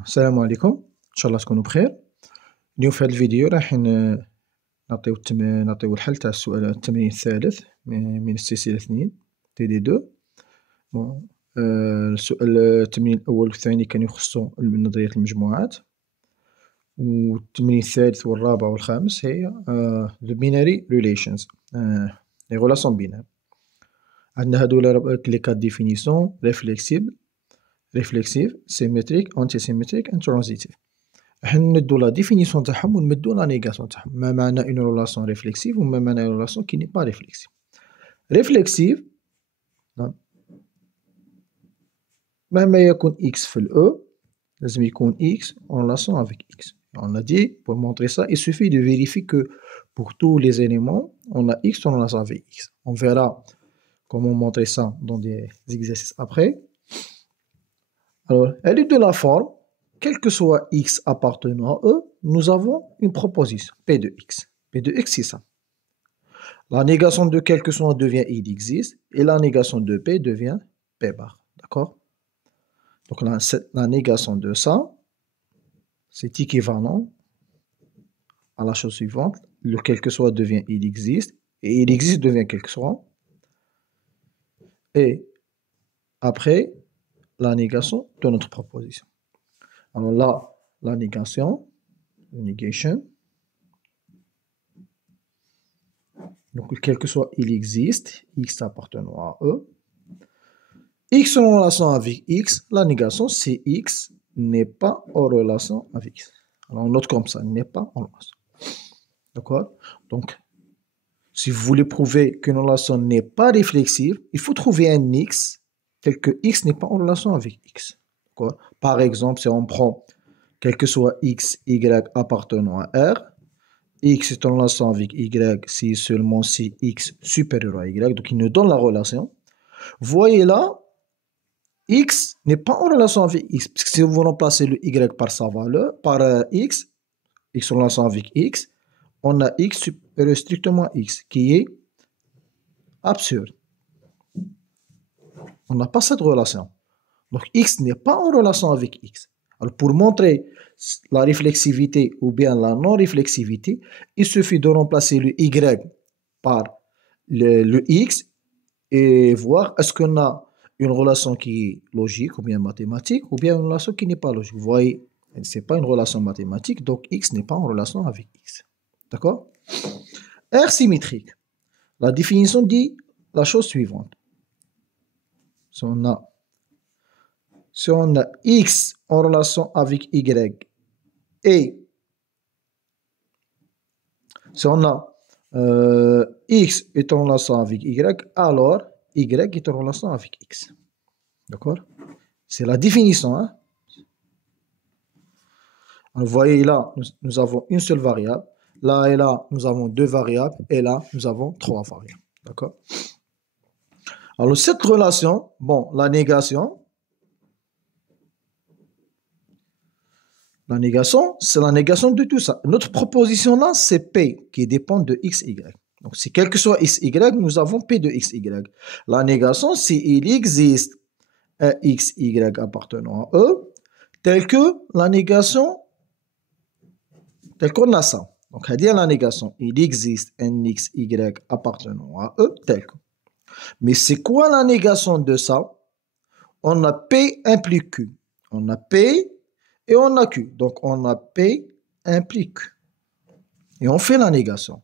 السلام عليكم ان شاء الله تكونوا بخير. اليوم في هذا الفيديو راح نعطيو الحل تاع السؤال التمرين الثالث من السلسلة 2 تي دي 2. السؤال التمرين الاول والثاني كانوا يخصوا نظرية المجموعات، والتمرين الثالث والرابع والخامس هي the binary relations، les relations binaires. عندنا هذولا لي كات ديفينيسيون: ريفليكسيبل، ريفليكسيف، سيمتريك، انتي سيمتريك، انترانزيتيف. راح نمدو لا ديفينيسيون تاعهم ونمدو لا نيغاسيون تاعهم. ما معنى اون ريلاسيون ريفليكسيف وما معنى اون ريلاسيون كي ني با ريفليكسيف. ريفليكسيف مهما يكون x في الاو لازم يكون x en relation avec x. On a dit, pour montrer ça, il suffit de vérifier que pour tous les éléments, on a x en relation avec x. On verra comment montrer ça dans des exercices après. Alors, elle est de la forme, quel que soit x appartenant à E, nous avons une proposition, P de x. P de x, c'est ça. La négation de quel que soit devient il existe, et la négation de P devient P bar. D'accord? Donc, la négation de ça, c'est équivalent à la chose suivante. Le quel que soit devient il existe, et il existe devient quel que soit. Et après, la négation de notre proposition. Alors là, la négation, negation, donc quel que soit il existe, x appartenant à E, x en relation avec x, la négation c'est x n'est pas en relation avec x. Alors on note comme ça, n'est pas en relation. D'accord? Donc, si vous voulez prouver qu'une relation n'est pas réflexive, il faut trouver un x tel que x n'est pas en relation avec x. Par exemple, si on prend quel que soit x, y appartenant à R, x est en relation avec y si seulement si x supérieur à y, donc il nous donne la relation. Voyez là, x n'est pas en relation avec x, parce que si vous remplacez le y par sa valeur, par x en relation avec x, on a x supérieur strictement à x, qui est absurde. On n'a pas cette relation. Donc x n'est pas en relation avec x. Alors pour montrer la réflexivité ou bien la non-réflexivité, il suffit de remplacer le y par le x et voir est-ce qu'on a une relation qui est logique ou bien mathématique ou bien une relation qui n'est pas logique. Vous voyez, ce n'est pas une relation mathématique, donc x n'est pas en relation avec x. D'accord? R symétrique. La définition dit la chose suivante. Si on a x en relation avec y et si on a x est en relation avec y, alors y est en relation avec x. D'accord? C'est la définition. Hein? Alors, vous voyez là, nous avons une seule variable. Là et là, nous avons deux variables. Et là, nous avons trois variables. D'accord? Alors, cette relation, bon, la négation, c'est la négation de tout ça. Notre proposition là, c'est P qui dépend de x, y. Donc, si quel que soit x, y, nous avons P de x, y. La négation, c'est il existe un x, y appartenant à E, tel que la négation, tel qu'on a ça. Donc, à dire la négation, il existe un x, y appartenant à E, tel que. Mais c'est quoi la négation de ça? On a P implique Q. On a P et on a Q. Donc, on a P implique Q. Et on fait la négation.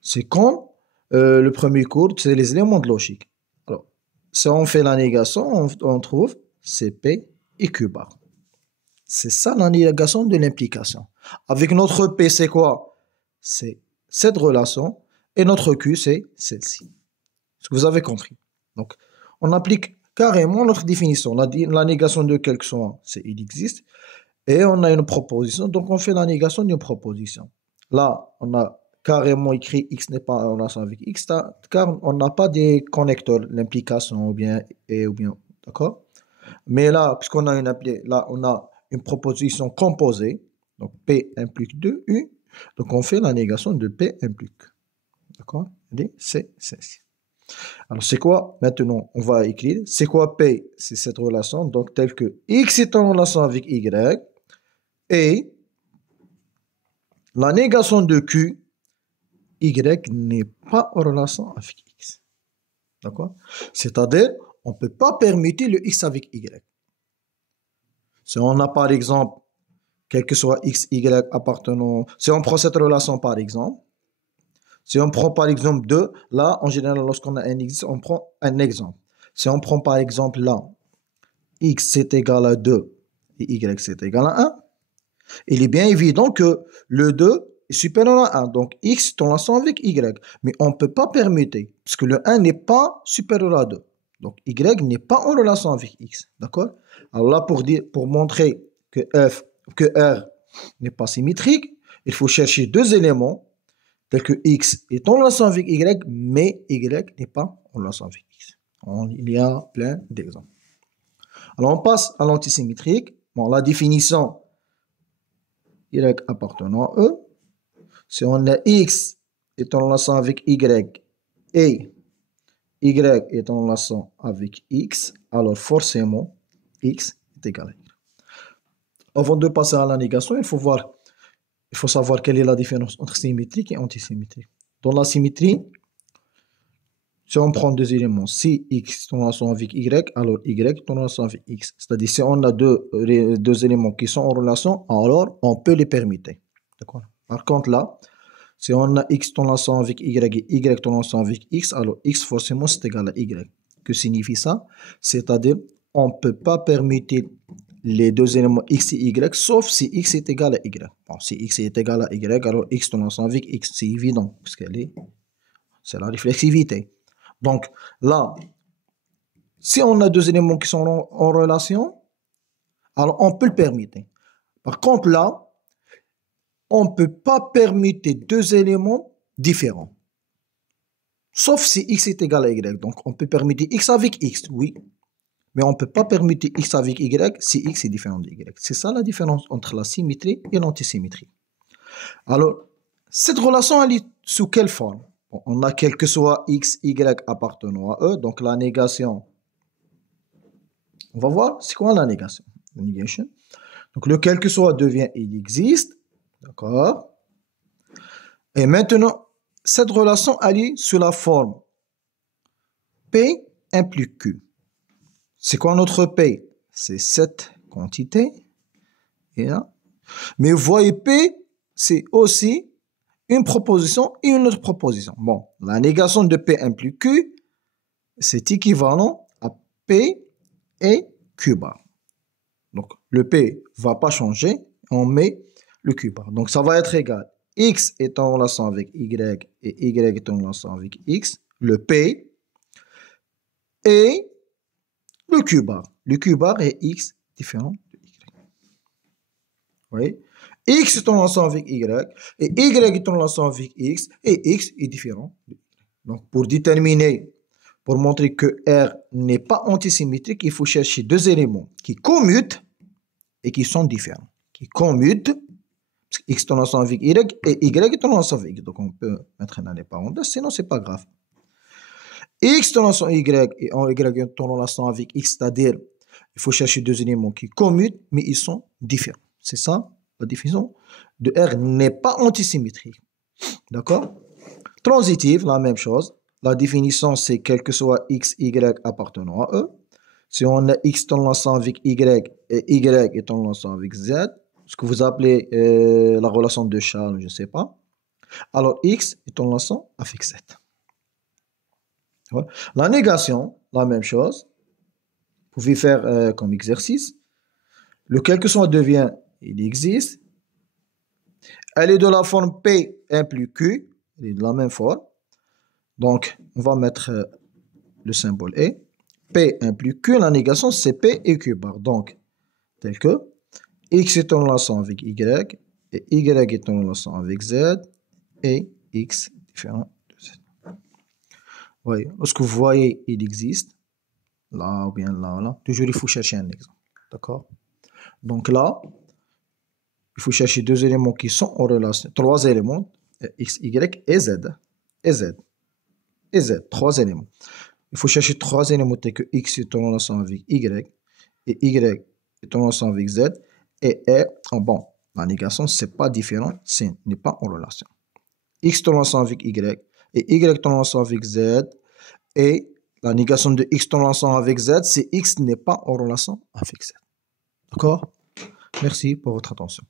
C'est comme le premier cours, c'est les éléments de logique. Alors, si on fait la négation, on trouve CP et Q bar. C'est ça la négation de l'implication. Avec notre P, c'est quoi? C'est cette relation. Et notre Q, c'est celle-ci. Est-ce que vous avez compris? Donc, on applique carrément notre définition. La négation de quelque chose, c'est il existe. Et on a une proposition, donc on fait la négation d'une proposition. Là, on a carrément écrit x n'est pas en relation avec x, car on n'a pas des connecteurs, l'implication ou bien et ou bien, d'accord? Mais là, puisqu'on a on a une proposition composée, donc P implique 2U, donc on fait la négation de P implique. D'accord? C'est ceci. Alors, c'est quoi? Maintenant, on va écrire. C'est quoi P? C'est cette relation. Donc, telle que X est en relation avec Y et la négation de Q, Y n'est pas en relation avec X. D'accord? C'est-à-dire, on ne peut pas permuter le X avec Y. Si on a par exemple, quel que soit X, Y appartenant, si on prend cette relation par exemple, si on prend par exemple 2, là, en général, lorsqu'on a un X, on prend un exemple. Si on prend par exemple là, X c'est égal à 2 et Y c'est égal à 1, il est bien évident que le 2 est supérieur à 1. Donc X est en relation avec Y. Mais on ne peut pas permuter, parce que le 1 n'est pas supérieur à 2. Donc Y n'est pas en relation avec X. D'accord? Alors là, pour montrer que R n'est pas symétrique, il faut chercher deux éléments, tels que X est en relation avec Y, mais Y n'est pas en relation avec X. Il y a plein d'exemples. Alors on passe à l'antisymétrique. Bon, la définition Y appartenant à E. Si on a X est en relation avec Y et Y est en relation avec X, alors forcément X est égal à Y. Avant de passer à la négation, il faut savoir quelle est la différence entre symétrique et antisymétrique. Dans la symétrie, si on prend deux éléments, si X est en relation avec Y, alors Y est en relation avec X. C'est-à-dire, si on a deux éléments qui sont en relation, alors on peut les permuter. D'accord? Par contre, là, si on a X en relation avec Y et Y en relation avec X, alors X forcément c'est égal à Y. Que signifie ça? C'est-à-dire, on ne peut pas permuter les deux éléments X et Y, sauf si X est égal à Y. Bon, si X est égal à Y, alors X en relation avec X, c'est évident, parce c'est la réflexivité. Donc là, si on a deux éléments qui sont en relation, alors on peut le permuter. Par contre là, on ne peut pas permuter deux éléments différents. Sauf si X est égal à Y. Donc on peut permuter X avec X, oui. Mais on ne peut pas permuter X avec Y si X est différent de Y. C'est ça la différence entre la symétrie et l'antisymétrie. Alors, cette relation, elle est sous quelle forme? Bon, on a quel que soit X, Y appartenant à E. Donc la négation, on va voir, c'est quoi la négation? La negation. Donc le quel que soit devient il existe. D'accord? Et maintenant, cette relation, elle est sous la forme P implique Q. C'est quoi notre P? C'est cette quantité. Et là. Mais vous voyez, P, c'est aussi une proposition et une autre proposition. Bon, la négation de P implique Q, c'est équivalent à P et Q bar. Donc, le P ne va pas changer, on met le Q bar. Donc, ça va être égal. X est en relation avec Y et Y est en relation avec X. Le P et le Q bar. Le Q bar est X différent de Y. Vous voyez? X est en relation avec Y et Y est en relation avec X et X est différent de Y. Donc, pour déterminer, pour montrer que R n'est pas antisymétrique, il faut chercher deux éléments qui commutent et qui sont différents. Qui commutent, parce que X est en relation avec Y et Y est en relation avec X. Donc, on peut mettre un des parenthèses, sinon c'est pas grave. X est en relation avec Y et Y est en relation avec X, c'est-à-dire, il faut chercher deux éléments qui commutent, mais ils sont différents. C'est ça, la définition de R n'est pas antisymétrique. D'accord? Transitive, la même chose. La définition, c'est quel que soit X, Y appartenant à E. Si on a X en relation avec Y et Y est en relation avec Z, ce que vous appelez la relation de Charles, je ne sais pas, alors X est en relation avec Z. Voilà. La négation, la même chose. Vous pouvez faire comme exercice. Le quel que soit devient, il existe. Elle est de la forme P implique Q. Elle est de la même forme. Donc, on va mettre le symbole E. P implique Q. La négation, c'est P et Q bar. Donc, tel que X est en relation avec Y et Y est en relation avec Z et X différent de Z. Oui, lorsque vous voyez, il existe, là ou bien là, là, toujours il faut chercher un exemple. D'accord? Donc là, il faut chercher deux éléments qui sont en relation, trois éléments, X, Y et Z. Et Z. et Z. 3 éléments. Il faut chercher 3 éléments tels que X est en relation avec Y et Y est en relation avec Z. Et bon, la négation, ce n'est pas différent, ce n'est pas en relation. X est en relation avec Y et Y est en relation avec Z. Et la négation de X en relation avec Z, c'est X n'est pas en relation avec Z. D'accord? Merci pour votre attention.